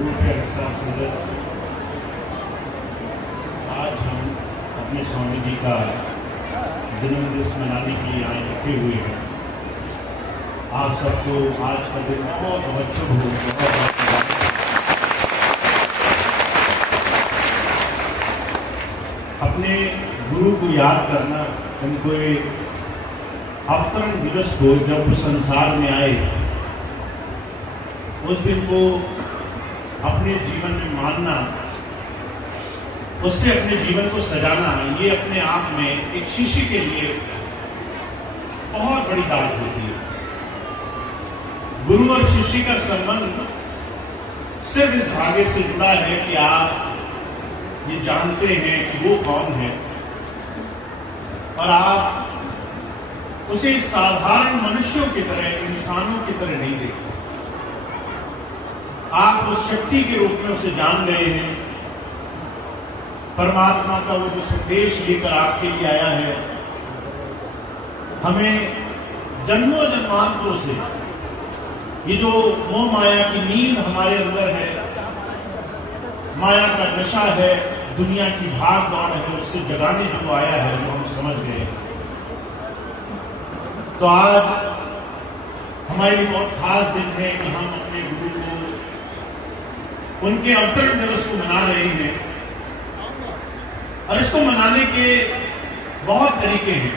गुरु के अनुसार संगत, आज हम अपने स्वामी जी का जन्मदिवस मनाने के लिए यहाँ इकट्ठे हुए हैं। आप सबको आज का दिन बहुत बहुत शुभ हो। अपने गुरु को याद करना, उनको एक अवतरण दिवस को जब वो संसार में आए उस दिन को अपने जीवन में मानना, उससे अपने जीवन को सजाना, ये अपने आप में एक शिष्य के लिए बहुत बड़ी बात होती है। गुरु और शिष्य का संबंध सिर्फ इस धागे से जुड़ा है कि आप ये जानते हैं कि वो कौन है और आप उसे साधारण मनुष्यों की तरह, इंसानों की तरह नहीं देखते। आप उस शक्ति के रूप में उसे जान गए हैं। परमात्मा का वो जो संदेश लेकर आपके लिए आया है, हमें जन्मों जन्मांतरों से ये जो मोह माया की नींद हमारे अंदर है, माया का नशा है, दुनिया की भाग दौड़ है, उससे जगाने जो आया है, वो हम समझ गए। तो आज हमारे लिए बहुत खास दिन है कि हम अपने गुरु को, उनके अवतरण दिवस को मना रहे हैं। और इसको मनाने के बहुत तरीके हैं।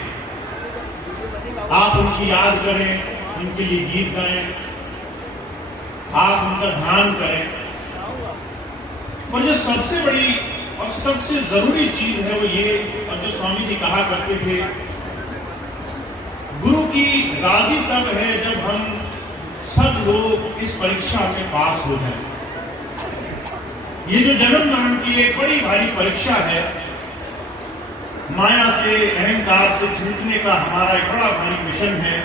आप उनकी याद करें, उनके लिए गीत गाएं, आप उनका ध्यान करें। और जो सबसे बड़ी और सबसे जरूरी चीज है वो ये, और जो स्वामी जी कहा करते थे, गुरु की राजी तब है जब हम सब लोग इस परीक्षा में पास हो जाएं। ये जो जन्म मरण की एक बड़ी भारी परीक्षा है, माया से, अहंकार से छूटने का हमारा एक बड़ा भारी मिशन है।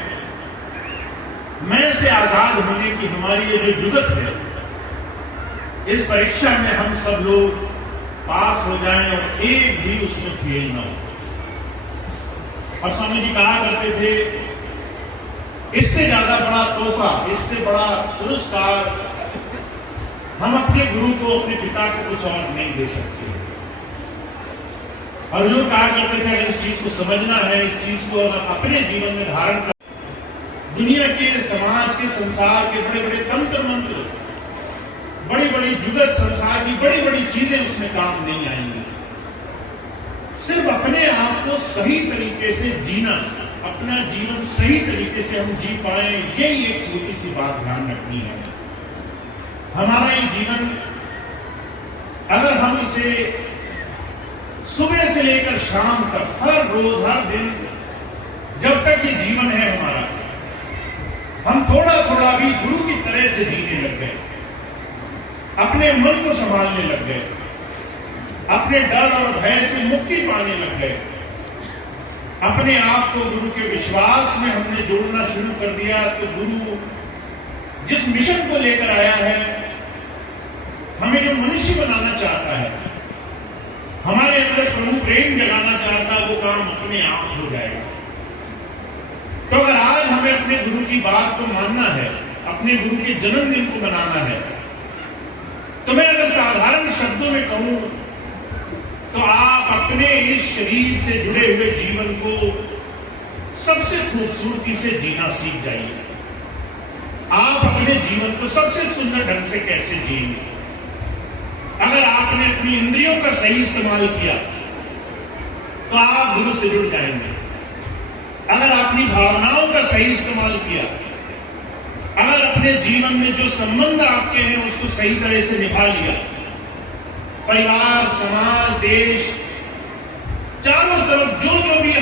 मैं से आजाद होने की हमारी ये जो जुगत है, इस परीक्षा में हम सब लोग पास हो जाएं और एक भी उसमें फेल न हो। और स्वामी जी कहा करते थे, इससे ज्यादा बड़ा तोहफा, इससे बड़ा पुरस्कार हम अपने गुरु को, अपने पिता को कुछ और नहीं दे सकते। और जो कहा करते थे, अगर इस चीज को समझना है, इस चीज को अगर अपने जीवन में धारण कर, दुनिया के, समाज के, संसार के बड़े बड़े तंत्र मंत्र, बड़ी बड़ी जुगत, संसार की बड़ी बड़ी चीजें उसमें काम नहीं आएंगी। सिर्फ अपने आप को सही तरीके से जीना, अपना जीवन सही तरीके से हम जी पाए, यही एक छोटी सी बात ध्यान रखनी है। हमारा ये जीवन, अगर हम इसे सुबह से लेकर शाम तक, हर रोज, हर दिन, जब तक ये जीवन है हमारा, हम थोड़ा थोड़ा भी गुरु की तरह से जीने लग गए, अपने मन को संभालने लग गए, अपने डर और भय से मुक्ति पाने लग गए, अपने आप को गुरु के विश्वास में हमने जोड़ना शुरू कर दिया, तो गुरु जिस मिशन को लेकर आया है, हमें जो मनुष्य बनाना चाहता है, हमारे अंदर प्रभु प्रेम जगाना चाहता है, वो काम अपने आप हो जाएगा। तो अगर आज हमें अपने गुरु की बात को मानना है, अपने गुरु के जन्मदिन को मनाना है, तो मैं अगर साधारण शब्दों में कहूं तो आप अपने इस शरीर से जुड़े हुए जीवन को सबसे खूबसूरती से जीना सीख जाइए। आप अपने जीवन को सबसे सुंदर ढंग से कैसे जिएंगे? अगर आपने अपनी इंद्रियों का सही इस्तेमाल किया तो आप गुरु से जुड़ जाएंगे। अगर अपनी भावनाओं का सही इस्तेमाल किया, अगर अपने जीवन में जो संबंध आपके हैं उसको सही तरह से निभा लिया, परिवार, समाज, देश, चारों तरफ जो जो भी